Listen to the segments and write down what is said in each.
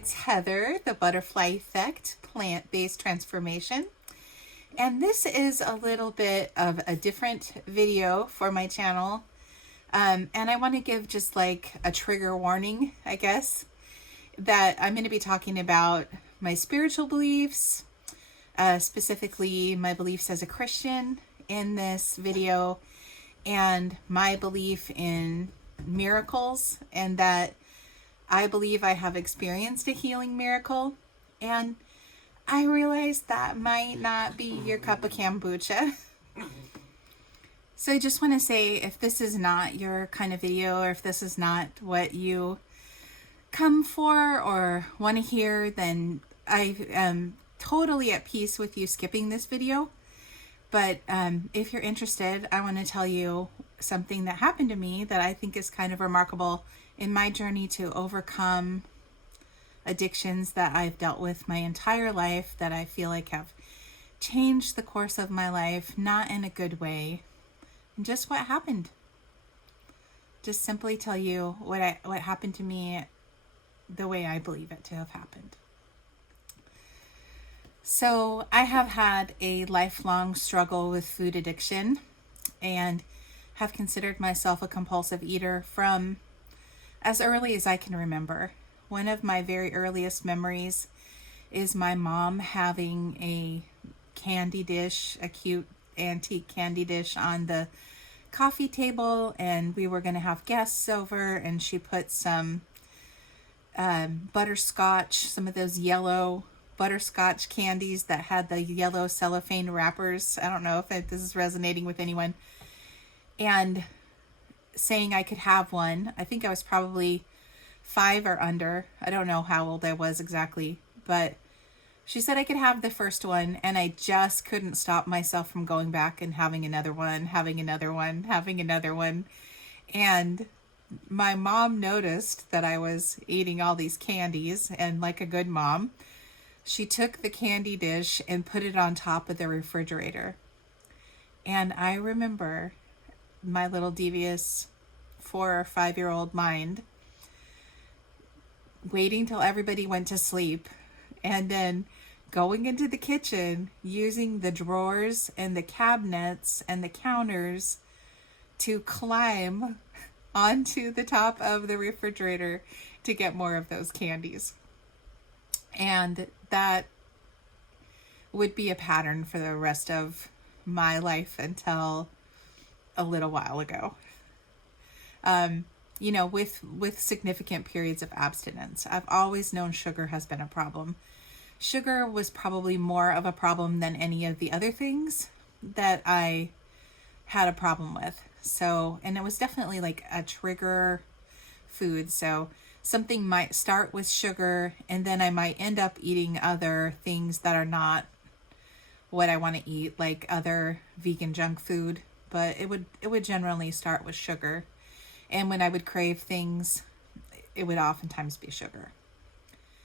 it's Heather, the Butterfly Effect, Plant-Based Transformation. And this is a little bit of a different video for my channel. And I want to give just like a trigger warning, I guess, that I'm going to be talking about my spiritual beliefs, specifically my beliefs as a Christian in this video, and my belief in miracles, and that I believe I have experienced a healing miracle. And I realize that might not be your cup of kombucha. So I just want to say, if this is not your kind of video, or if this is not what you come for or want to hear, then I am totally at peace with you skipping this video. But if you're interested, I want to tell you something that happened to me that I think is kind of remarkable in my journey to overcome addictions that I've dealt with my entire life, that I feel like have changed the course of my life, not in a good way. And just what happened. Just simply tell you what happened to me the way I believe it to have happened. So I have had a lifelong struggle with food addiction and have considered myself a compulsive eater from as early as I can remember. One of my very earliest memories is my mom having a candy dish, a cute antique candy dish on the coffee table, and we were going to have guests over, and she put some butterscotch, some of those yellow butterscotch candies that had the yellow cellophane wrappers. I don't know if this is resonating with anyone. And saying I could have one. I think I was probably 5 or under. I don't know how old I was exactly, but she said I could have the first one, and I just couldn't stop myself from going back and having another one, having another one, having another one. And my mom noticed that I was eating all these candies, and like a good mom, she took the candy dish and put it on top of the refrigerator. And I remember my little devious 4 or 5-year-old mind waiting till everybody went to sleep, and then going into the kitchen, using the drawers and the cabinets and the counters to climb onto the top of the refrigerator to get more of those candies. And that would be a pattern for the rest of my life until a little while ago. With significant periods of abstinence. I've always known sugar has been a problem. Sugar was probably more of a problem than any of the other things that I had a problem with. So, and it was definitely like a trigger food. So something might start with sugar, and then I might end up eating other things that are not what I want to eat, like other vegan junk food. But it would generally start with sugar. And when I would crave things, it would oftentimes be sugar.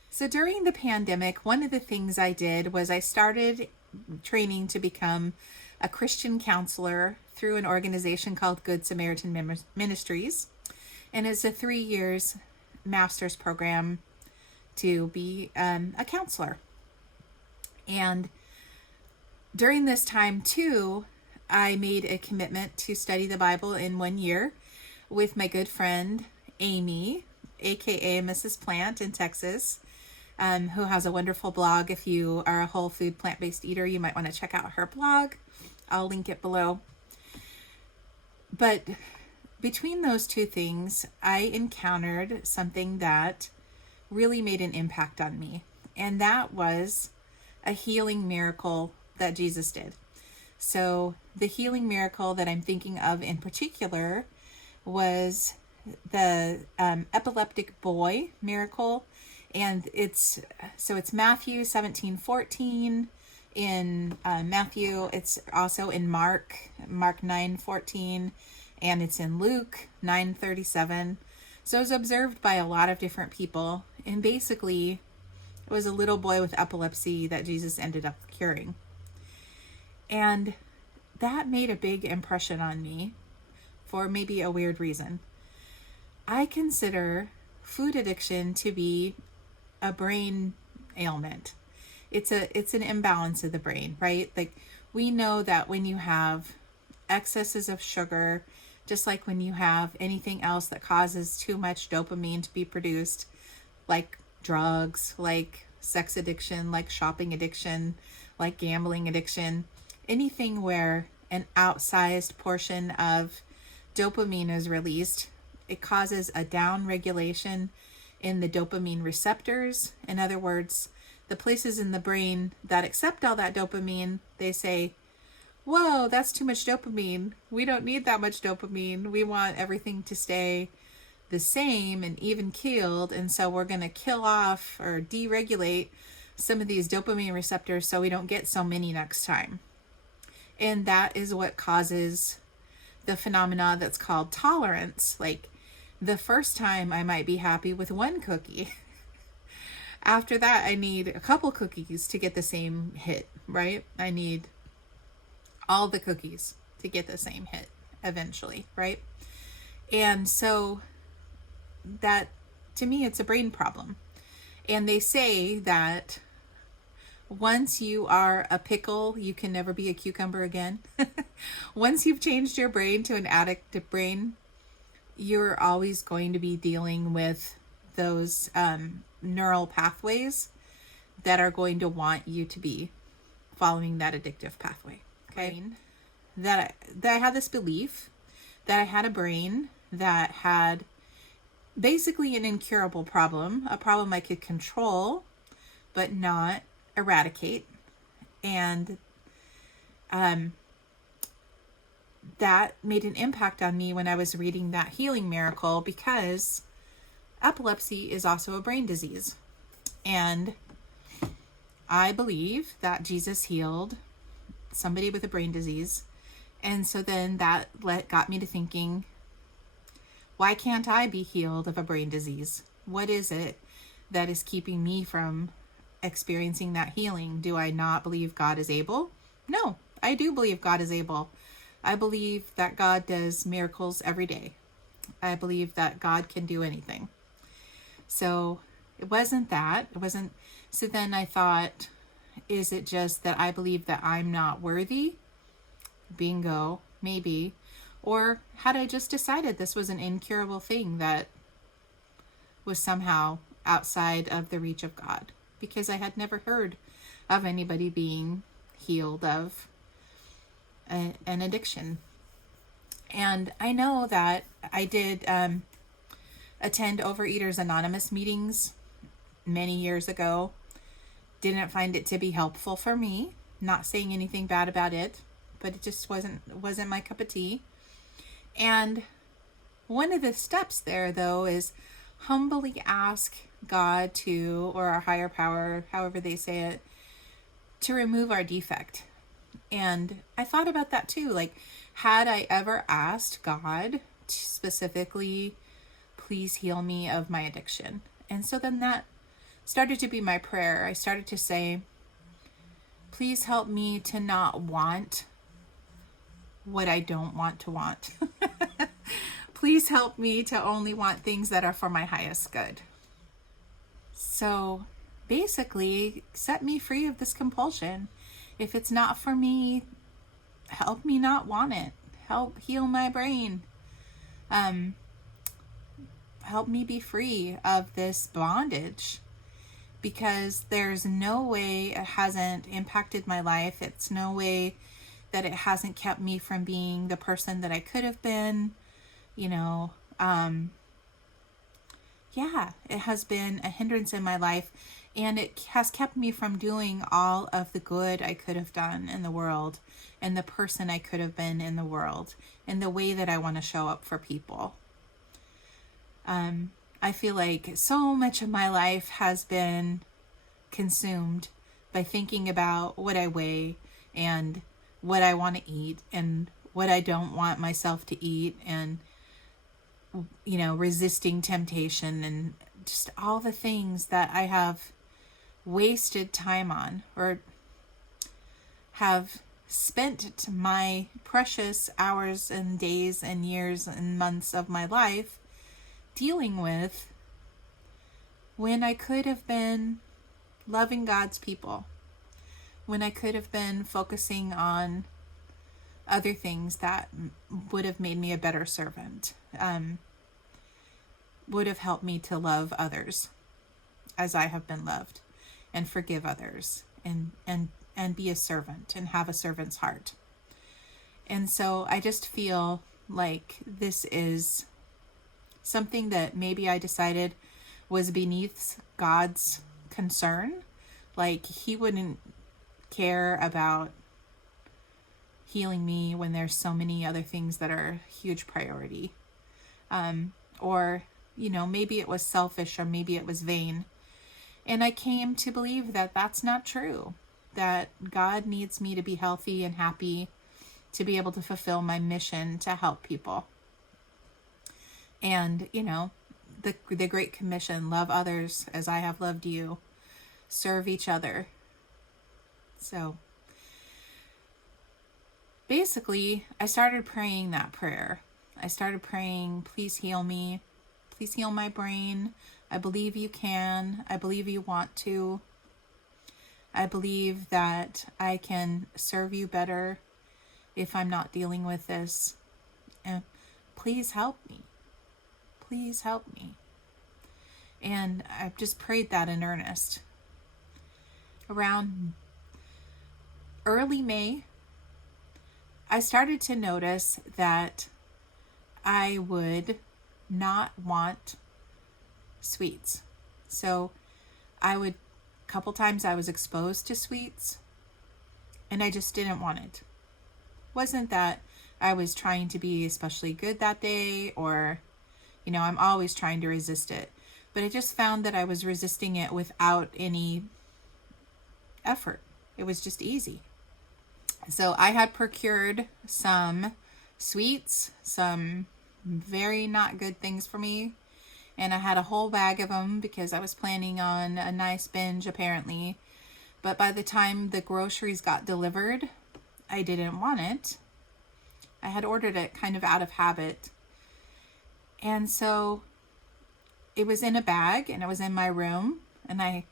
So during the pandemic, one of the things I did was I started training to become a Christian counselor through an organization called Good Samaritan Ministries. And it's a 3 years master's program to be a counselor. And during this time too, I made a commitment to study the Bible in 1 year with my good friend Amy, aka Mrs. Plant in Texas, who has a wonderful blog. If you are a whole food plant-based eater, you might want to check out her blog. I'll link it below. But between those two things, I encountered something that really made an impact on me, and that was a healing miracle that Jesus did. So the healing miracle that I'm thinking of in particular was the epileptic boy miracle. And it's Matthew 17:14 in Matthew. It's also in Mark 9:14, and it's in Luke 9:37. So it was observed by a lot of different people, and basically it was a little boy with epilepsy that Jesus ended up curing. And that made a big impression on me for maybe a weird reason. I consider food addiction to be a brain ailment. It's an imbalance of the brain, right? Like, we know that when you have excesses of sugar, just like when you have anything else that causes too much dopamine to be produced, like drugs, like sex addiction, like shopping addiction, like gambling addiction, anything where an outsized portion of dopamine is released, it causes a down regulation in the dopamine receptors. In other words, the places in the brain that accept all that dopamine, they say, whoa, that's too much dopamine. We don't need that much dopamine. We want everything to stay the same and even keeled. And so we're going to kill off or deregulate some of these dopamine receptors so we don't get so many next time. And that is what causes the phenomena that's called tolerance. Like, the first time I might be happy with one cookie. After that, I need a couple cookies to get the same hit, right? I need all the cookies to get the same hit eventually, right? And so that, to me, it's a brain problem. And they say that once you are a pickle, you can never be a cucumber again. Once you've changed your brain to an addictive brain, you're always going to be dealing with those neural pathways that are going to want you to be following that addictive pathway. Okay, that I had this belief that I had a brain that had basically an incurable problem, a problem I could control but not eradicate. And that made an impact on me when I was reading that healing miracle, because epilepsy is also a brain disease. And I believe that Jesus healed somebody with a brain disease. And so then that got me to thinking, why can't I be healed of a brain disease? What is it that is keeping me from experiencing that healing? Do I not believe God is able? No, I do believe God is able. I believe that God does miracles every day. I believe that God can do anything. So it wasn't that. So then I thought, is it just that I believe that I'm not worthy? Bingo, maybe. Or had I just decided this was an incurable thing that was somehow outside of the reach of God? Because I had never heard of anybody being healed of an addiction. And I know that I did attend Overeaters Anonymous meetings many years ago. Didn't find it to be helpful for me. Not saying anything bad about it, but it just wasn't my cup of tea. And one of the steps there, though, is humbly ask God to, or our higher power, however they say it, to remove our defect. And I thought about that too. Like, had I ever asked God to specifically, please heal me of my addiction? And so then that started to be my prayer. I started to say, please help me to not want what I don't want to want. Please help me to only want things that are for my highest good. So basically, set me free of this compulsion. If it's not for me, help me not want it. Help heal my brain. Help me be free of this bondage, because there's no way it hasn't impacted my life. It's no way that it hasn't kept me from being the person that I could have been. It has been a hindrance in my life, and it has kept me from doing all of the good I could have done in the world, and the person I could have been in the world, and the way that I want to show up for people. I feel like so much of my life has been consumed by thinking about what I weigh and what I want to eat and what I don't want myself to eat, and resisting temptation, and just all the things that I have wasted time on, or have spent my precious hours and days and years and months of my life dealing with when I could have been loving God's people, when I could have been focusing on other things that would have made me a better servant, would have helped me to love others as I have been loved, and forgive others, and be a servant and have a servant's heart. And so I just feel like this is something that maybe I decided was beneath God's concern. Like, he wouldn't care about healing me when there's so many other things that are huge priority. Or, maybe it was selfish, or maybe it was vain. And I came to believe that that's not true, that God needs me to be healthy and happy, to be able to fulfill my mission to help people. And, the Great Commission, love others as I have loved you, serve each other. So basically, I started praying that prayer. I started praying, please heal me. Please heal my brain. I believe you can. I believe you want to. I believe that I can serve you better if I'm not dealing with this. And please help me. Please help me. And I've just prayed that in earnest. Around early May, I started to notice that I would not want sweets. So a couple times I was exposed to sweets, and I just didn't want it. Wasn't that I was trying to be especially good that day, or, I'm always trying to resist it. But I just found that I was resisting it without any effort. It was just easy. So I had procured some sweets, some very not good things for me. And I had a whole bag of them because I was planning on a nice binge, apparently. But by the time the groceries got delivered, I didn't want it. I had ordered it kind of out of habit. And so it was in a bag, and it was in my room, and I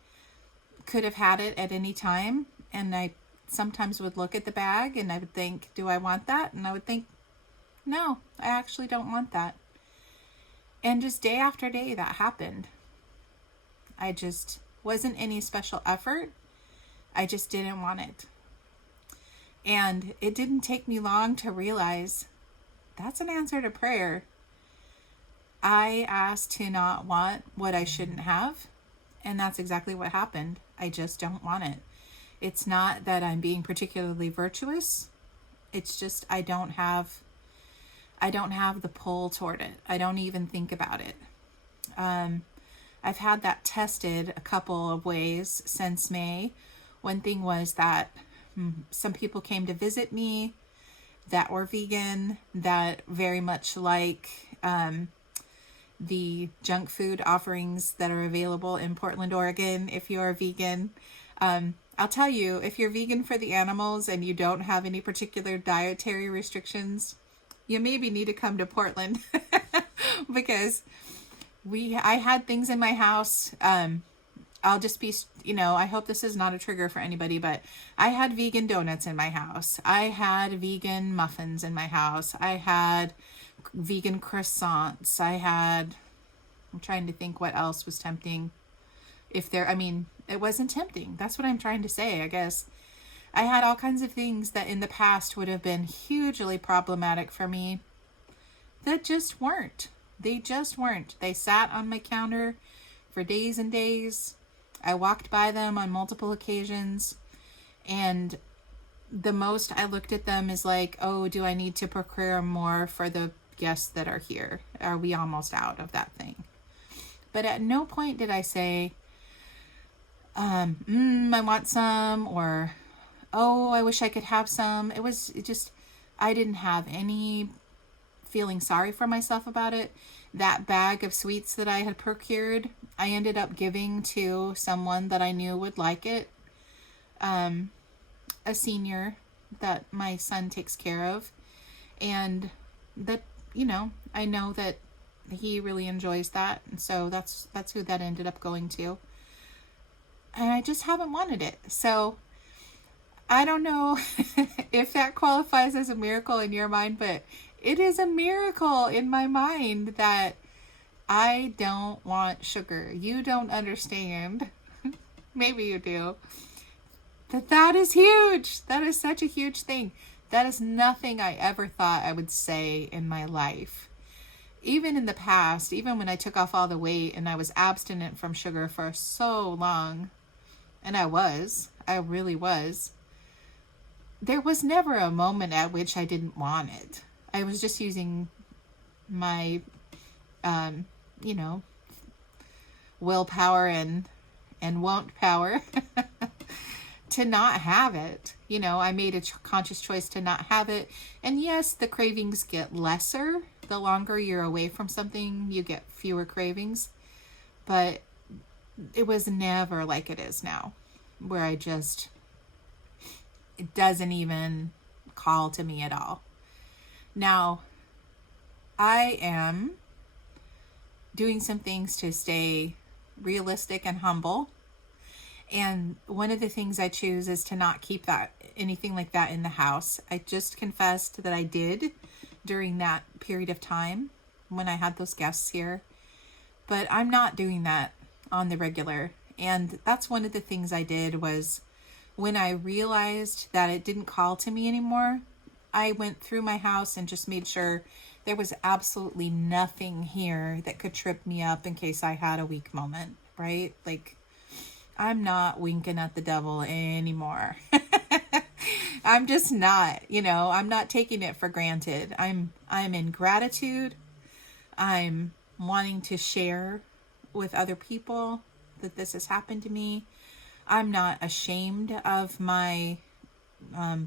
could have had it at any time. And I sometimes would look at the bag and I would think, do I want that? And I would think, no, I actually don't want that. And just day after day that happened. I just wasn't any special effort. I just didn't want it. And it didn't take me long to realize that's an answer to prayer. I asked to not want what I shouldn't have, and that's exactly what happened. I just don't want it. It's not that I'm being particularly virtuous. It's just I don't have the pull toward it. I don't even think about it. I've had that tested a couple of ways since May. One thing was that some people came to visit me that were vegan, that very much like the junk food offerings that are available in Portland, Oregon. If you're vegan, I'll tell you, if you're vegan for the animals and you don't have any particular dietary restrictions, you maybe need to come to Portland because I had things in my house. I'll just be, I hope this is not a trigger for anybody, but I had vegan donuts in my house. I had vegan muffins in my house. I had vegan croissants. I'm trying to think what else was tempting. It wasn't tempting. That's what I'm trying to say, I guess. I had all kinds of things that in the past would have been hugely problematic for me that just weren't. They just weren't. They sat on my counter for days and days. I walked by them on multiple occasions, and the most I looked at them is like, oh, do I need to procure more for the guests that are here? Are we almost out of that thing? But at no point did I say, I want some, or, oh, I wish I could have some. I didn't have any feeling sorry for myself about it. That bag of sweets that I had procured, I ended up giving to someone that I knew would like it. A senior that my son takes care of. And that, I know that He really enjoys that. And so that's who that ended up going to. And I just haven't wanted it. So I don't know if that qualifies as a miracle in your mind, but it is a miracle in my mind that I don't want sugar. You don't understand. Maybe you do. That is huge. That is such a huge thing. That is nothing I ever thought I would say in my life. Even in the past, even when I took off all the weight and I was abstinent from sugar for so long, and I really was, there was never a moment at which I didn't want it. I was just using my, willpower and won't power to not have it. I made a conscious choice to not have it. And yes, the cravings get lesser. The longer you're away from something, you get fewer cravings. But it was never like it is now, where it doesn't even call to me at all. Now, I am doing some things to stay realistic and humble. And one of the things I choose is to not keep anything like that in the house. I just confessed that I did during that period of time when I had those guests here. But I'm not doing that on the regular. And that's one of the things I did was when I realized that it didn't call to me anymore, I went through my house and just made sure there was absolutely nothing here that could trip me up in case I had a weak moment, right? Like, I'm not winking at the devil anymore. I'm just not, I'm not taking it for granted. I'm in gratitude. I'm wanting to share with other people that this has happened to me. I'm not ashamed of my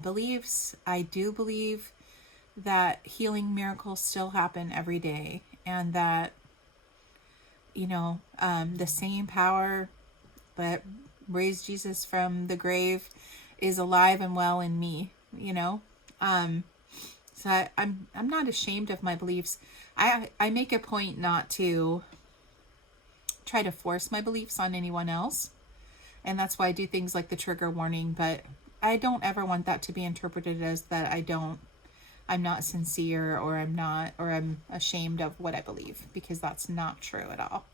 beliefs. I do believe that healing miracles still happen every day, and that, the same power that raised Jesus from the grave is alive and well in me, So I'm not ashamed of my beliefs. I make a point not to try to force my beliefs on anyone else. And that's why I do things like the trigger warning, but I don't ever want that to be interpreted as that I'm not sincere, or I'm ashamed of what I believe, because that's not true at all.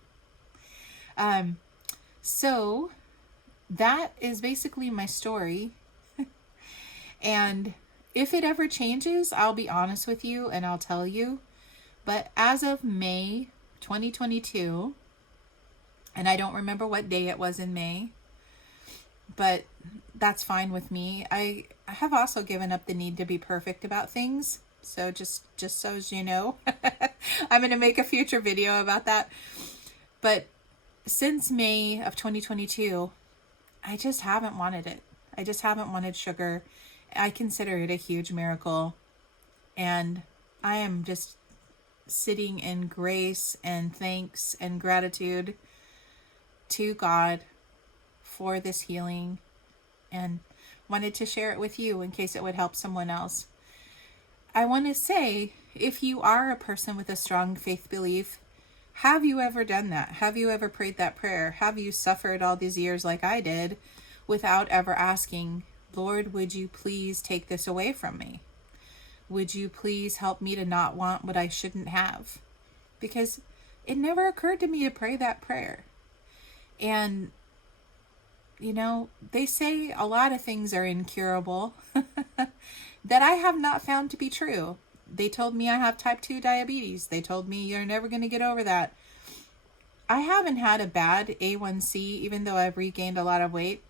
So that is basically my story. And if it ever changes, I'll be honest with you and I'll tell you. But as of May 2022, and I don't remember what day it was in May, but that's fine with me. I have also given up the need to be perfect about things. So just so as you know, I'm going to make a future video about that. But since May of 2022, I just haven't wanted it. I just haven't wanted sugar. I consider it a huge miracle. And I am just sitting in grace and thanks and gratitude to God for this healing, and wanted to share it with you in case it would help someone else. I want to say, if you are a person with a strong faith belief, have you ever done that? Have you ever prayed that prayer? Have you suffered all these years like I did without ever asking, Lord, would you please take this away from me? Would you please help me to not want what I shouldn't have? Because it never occurred to me to pray that prayer. And, they say a lot of things are incurable that I have not found to be true. They told me I have type 2 diabetes. They told me you're never going to get over that. I haven't had a bad A1C, even though I've regained a lot of weight.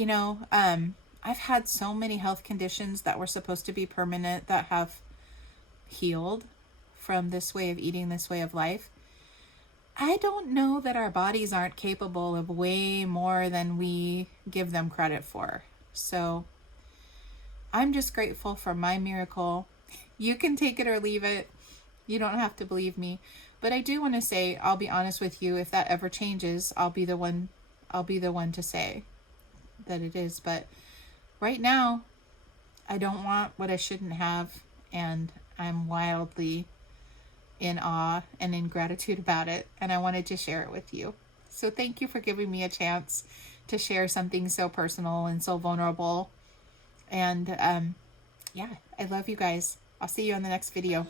I've had so many health conditions that were supposed to be permanent that have healed from this way of eating, this way of life. I don't know that our bodies aren't capable of way more than we give them credit for. So I'm just grateful for my miracle. You can take it or leave it. You don't have to believe me. But I do want to say, I'll be honest with you, if that ever changes, I'll be the one to say that it is. But right now, I don't want what I shouldn't have, and I'm wildly in awe and in gratitude about it, and I wanted to share it with you. So thank you for giving me a chance to share something so personal and so vulnerable. And yeah, I love you guys. I'll see you on the next video.